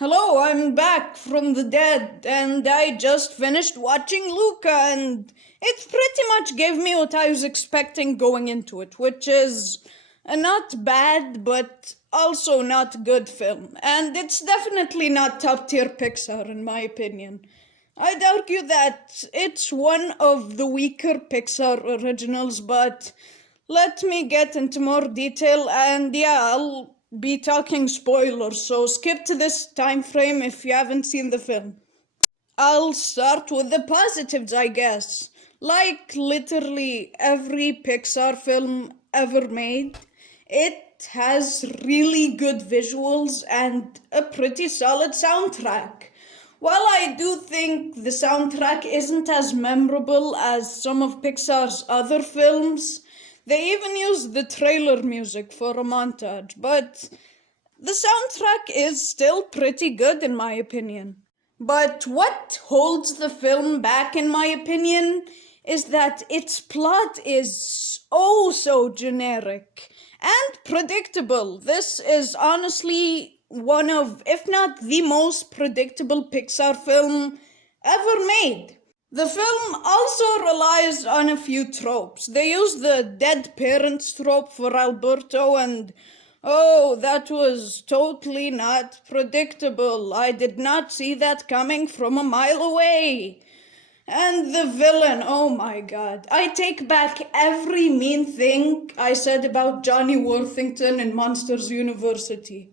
Hello, I'm back from the dead, and I just finished watching Luca, and it pretty much gave me what I was expecting going into it, which is a not bad, but also not good film. And it's definitely not top tier Pixar, in my opinion. I'd argue that it's one of the weaker Pixar originals, but let me get into more detail, and yeah, I'll be talking spoilers, so skip to this time frame if you haven't seen the film. I'll start with the positives, I guess. Like literally every Pixar film ever made, it has really good visuals and a pretty solid soundtrack. While I do think the soundtrack isn't as memorable as some of Pixar's other films, they even use the trailer music for a montage, but the soundtrack is still pretty good in my opinion. But what holds the film back, in my opinion, is that its plot is oh so generic and predictable. This is honestly one of, if not the most predictable Pixar film ever made. The film also relies on a few tropes. They use the dead parents trope for Alberto, and oh, that was totally not predictable. I did not see that coming from a mile away. And the villain, oh my god. I take back every mean thing I said about Johnny Worthington in Monsters University.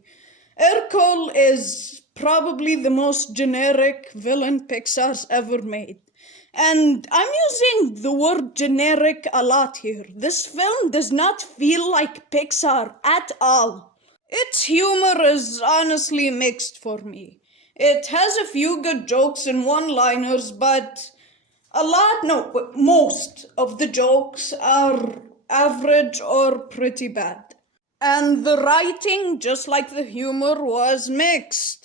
Urkel is probably the most generic villain Pixar's ever made. And I'm using the word generic a lot here. This film does not feel like Pixar at all. Its humor is honestly mixed for me. It has a few good jokes and one-liners, but most of the jokes are average or pretty bad. And the writing, just like the humor, was mixed.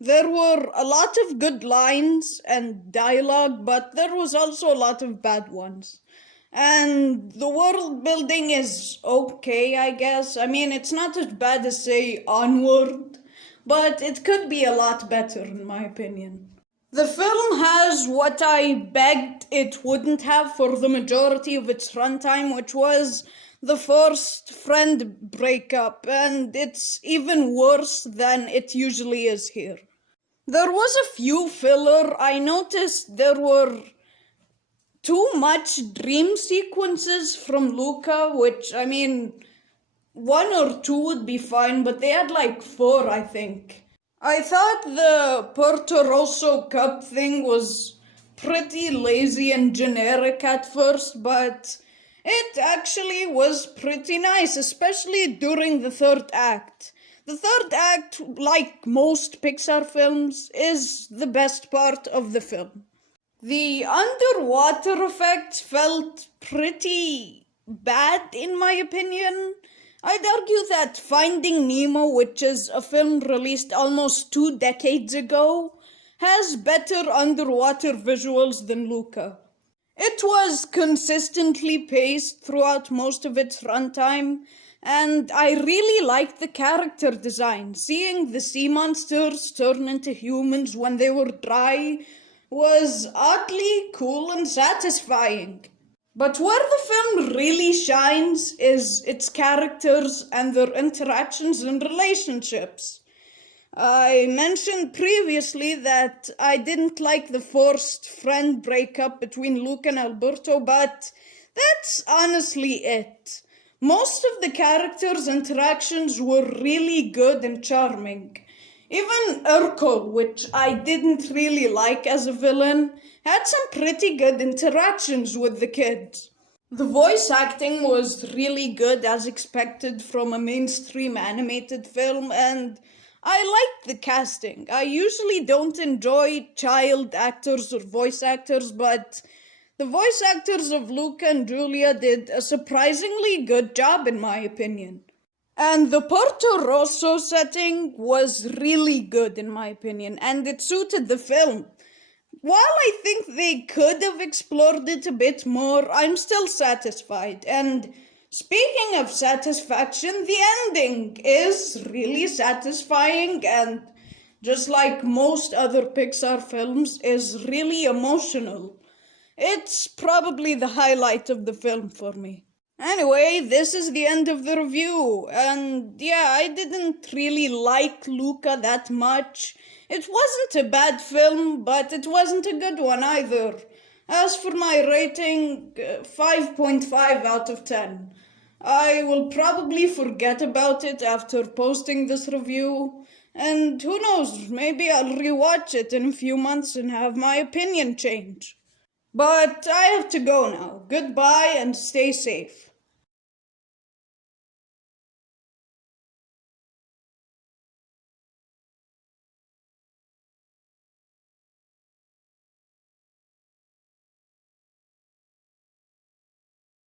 There were a lot of good lines and dialogue, but there was also a lot of bad ones. And the world building is okay, I guess. I mean, it's not as bad as, say, Onward, but it could be a lot better, in my opinion. The film has what I begged it wouldn't have for the majority of its runtime, which was the forced friend breakup, and it's even worse than it usually is here. There was a few filler. I noticed there were too much dream sequences from Luca, which, I mean, one or two would be fine, but they had like four, I think. I thought the Porto Rosso Cup thing was pretty lazy and generic at first, but it actually was pretty nice, especially during the third act. The third act, like most Pixar films, is the best part of the film. The underwater effects felt pretty bad, in my opinion. I'd argue that Finding Nemo, which is a film released almost 2 decades ago, has better underwater visuals than Luca. It was consistently paced throughout most of its runtime, and I really liked the character design. Seeing the sea monsters turn into humans when they were dry was oddly cool and satisfying. But where the film really shines is its characters and their interactions and relationships. I mentioned previously that I didn't like the forced friend breakup between Luke and Alberto, but that's honestly it. Most of the characters' interactions were really good and charming. Even Urkel, which I didn't really like as a villain, had some pretty good interactions with the kids. The voice acting was really good as expected from a mainstream animated film, and I liked the casting. I usually don't enjoy child actors or voice actors, but the voice actors of Luca and Julia did a surprisingly good job, in my opinion. And the Porto Rosso setting was really good, in my opinion, and it suited the film. While I think they could have explored it a bit more, I'm still satisfied. And speaking of satisfaction, the ending is really satisfying, and just like most other Pixar films, is really emotional. It's probably the highlight of the film for me. Anyway, this is the end of the review, and yeah, I didn't really like Luca that much. It wasn't a bad film, but it wasn't a good one either. As for my rating, 5.5 out of 10. I will probably forget about it after posting this review, and who knows, maybe I'll rewatch it in a few months and have my opinion change. But I have to go now. Goodbye and stay safe.